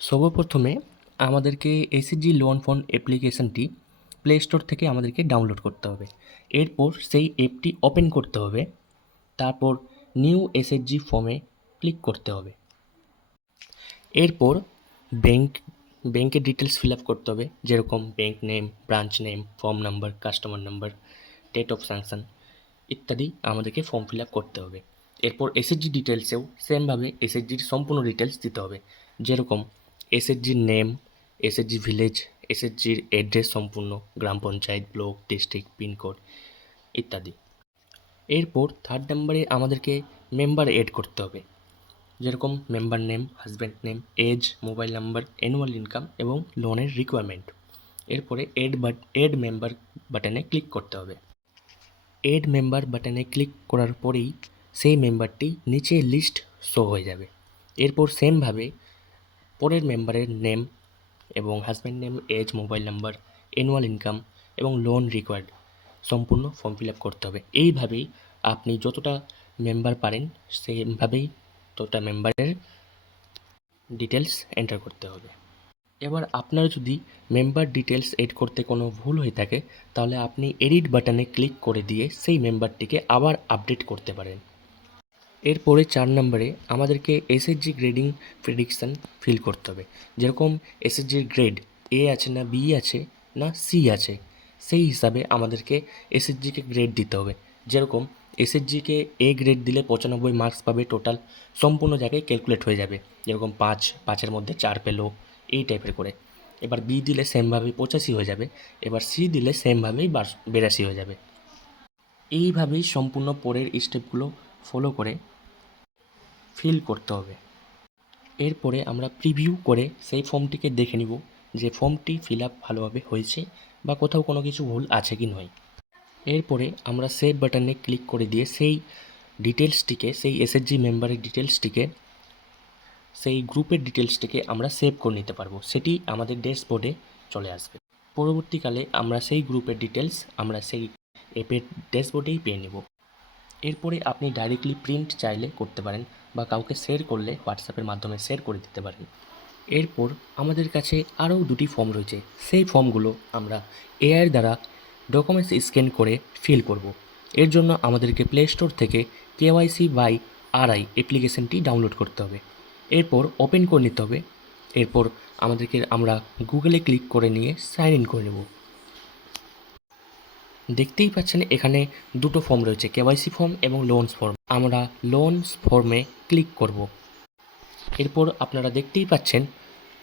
সর্বপ্রথমে আমাদেরকে SHG loan phone অ্যাপ্লিকেশনটি প্লে স্টোর থেকে আমাদেরকে ডাউনলোড করতে হবে। এরপর সেই অ্যাপটি ওপেন করতে হবে। তারপর নিউ এসএইচজি ফর্মে ক্লিক করতে হবে। এরপর ব্যাংকের ডিটেলস ফিল আপ করতে হবে, যেরকম bank name, branch name, form number, customer number, date of sanction ইত্যাদি আমাদেরকে ফর্ম ফিল আপ করতে হবে। এরপর এসএইচজি ডিটেলসেও সেমভাবে এসএইচজির সম্পূর্ণ ডিটেলস দিতে হবে, যেরকম এসএইচজির নেম, এসএইচজি ভিলেজ, এসএইচজির অ্যাড্রেস সম্পূর্ণ, গ্রাম পঞ্চায়েত, ব্লক, ডিস্ট্রিক্ট, পিনকোড ইত্যাদি। এরপর থার্ড নাম্বারে আমাদেরকে মেম্বার এড করতে হবে, যেরকম member name, husband name, age, mobile number, annual income এবং লোনের রিকোয়ারমেন্ট। এরপরে এড মেম্বার বাটনে ক্লিক করতে হবে। এড মেম্বার বাটনে ক্লিক করার পরেই সেই মেম্বারটি নিচে লিস্ট শো হয়ে যাবে। এরপর সেমভাবে পরের মেম্বারের নেম এবং husband name, age, mobile number, annual income এবং লোন রিকোয়ার্ড সম্পূর্ণ ফর্ম ফিল আপ করতে হবে। এইভাবেই আপনি যতটা মেম্বার পারেন সেমভাবেই ততটা মেম্বারের ডিটেলস এন্টার করতে হবে। এবার আপনার যদি মেম্বার ডিটেলস এড করতে কোনো ভুল হয়ে থাকে, তাহলে আপনি এডিট বাটনে ক্লিক করে দিয়ে সেই মেম্বারটিকে আবার আপডেট করতে পারেন। এরপরে 4 নম্বরে আমাদেরকে এসএইচজি গ্রেডিং প্রেডিকশন ফিল করতে হবে, যেরকম এসএইচজির গ্রেড এ আছে না বি আছে না সি আছে, সেই হিসাবে আমাদেরকে এসএইচজিকে গ্রেড দিতে হবে। যেরকম এসএইচজিকে এ গ্রেড দিলে 95 মার্কস পাবে টোটাল, সম্পূর্ণ জায়গায় ক্যালকুলেট হয়ে যাবে, যেরকম 5-5-এর মধ্যে 4 পেলো, এই টাইপের করে। এবার বি দিলে সেমভাবেই 85 হয়ে যাবে, এবার সি দিলে সেমভাবেই 82 হয়ে যাবে। এইভাবেই সম্পূর্ণ পরের স্টেপগুলো ফলো করে ফিল করতে হবে। এরপরে আমরা প্রিভিউ করে সেই ফর্মটিকে দেখে নিব যে ফর্মটি ফিল আপ ভালোভাবে হয়েছে বা কোথাও কোনো কিছু ভুল আছে কি নয়। এরপরে আমরা সেভ বাটনে ক্লিক করে দিয়ে সেই ডিটেলসটিকে, সেই এসএইচজি মেম্বারের ডিটেলসটিকে, সেই গ্রুপের ডিটেলসটিকে আমরা সেভ করে নিতে পারবো। সেটি আমাদের ড্যাশবোর্ডে চলে আসবে। পরবর্তীকালে আমরা সেই গ্রুপের ডিটেলস আমরা সেই অ্যাপের ড্যাশবোর্ডেই পেয়ে নেব। এরপরে আপনি ডাইরেক্টলি প্রিন্ট চাইলে করতে পারেন বা কাউকে শেয়ার করলে হোয়াটসঅ্যাপের মাধ্যমে শেয়ার করে দিতে পারেন। এরপর আমাদের কাছে আরও দুটি ফর্ম রয়েছে, সেই ফর্মগুলো আমরা এআইয়ের দ্বারা ডকুমেন্টস স্ক্যান করে ফিল করব। এর জন্য আমাদেরকে প্লে স্টোর থেকে কেওয়াইসি বাই আরআই অ্যাপ্লিকেশনটি ডাউনলোড করতে হবে। এরপর ওপেন করে নিতে হবে। এরপর আমরা গুগলে ক্লিক করে নিয়ে সাইন ইন করে নেব। দেখতেই পাচ্ছেন এখানে দুটো ফর্ম রয়েছে, কেওয়াইসি ফর্ম এবং লোনস ফর্ম। আমরা লোনস ফর্মে ক্লিক করব। এরপর আপনারা দেখতেই পাচ্ছেন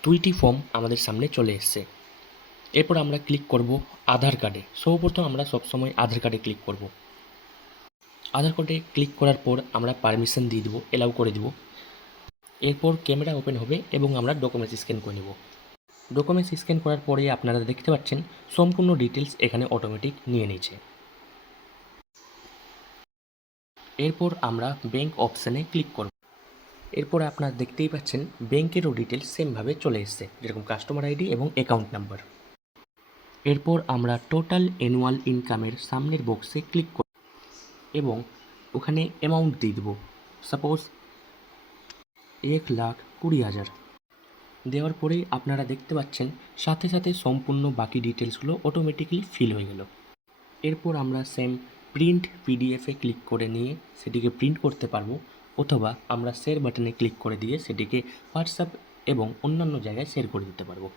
দুইটি ফর্ম আমাদের সামনে চলে এসেছে। এরপর আমরা ক্লিক করব আধার কার্ডে। সর্বপ্রথম আমরা সবসময় আধার কার্ডে ক্লিক করব। আধার কার্ডে ক্লিক করার পর আমরা পারমিশন দিয়ে দেবো, অ্যালাউ করে দেবো। এরপর ক্যামেরা ওপেন হবে এবং আমরা ডকুমেন্টস স্ক্যান করে নেব। ডকুমেন্টস স্ক্যান করার পরে আপনারা দেখতে পাচ্ছেন সম্পূর্ণ ডিটেলস এখানে অটোমেটিক নিয়ে নিয়েছে। এরপর আমরা ব্যাংক অপশানে ক্লিক করব। এরপর আপনারা দেখতেই পাচ্ছেন ব্যাংকেরও ডিটেলস সেমভাবে চলে এসেছে, যেরকম কাস্টমার আইডি এবং অ্যাকাউন্ট নাম্বার। এরপর আমরা টোটাল অ্যানুয়াল ইনকামের সামনের বক্সে ক্লিক করব এবং ওখানে অ্যামাউন্ট দিয়ে দেবো, সাপোজ 1,20,000। দেওয়ার পরেই আপনারা দেখতে পাচ্ছেন সাথে সাথে সম্পূর্ণ বাকি ডিটেলসগুলো অটোমেটিক্যালি ফিল হয়ে গেল। এরপর আমরা সেম প্রিন্ট পিডিএফে ক্লিক করে নিয়ে সেটিকে প্রিন্ট করতে পারবো, অথবা আমরা শেয়ার বাটনে ক্লিক করে দিয়ে সেটিকে হোয়াটসঅ্যাপ এবং অন্যান্য জায়গায় শেয়ার করে দিতে পারবো।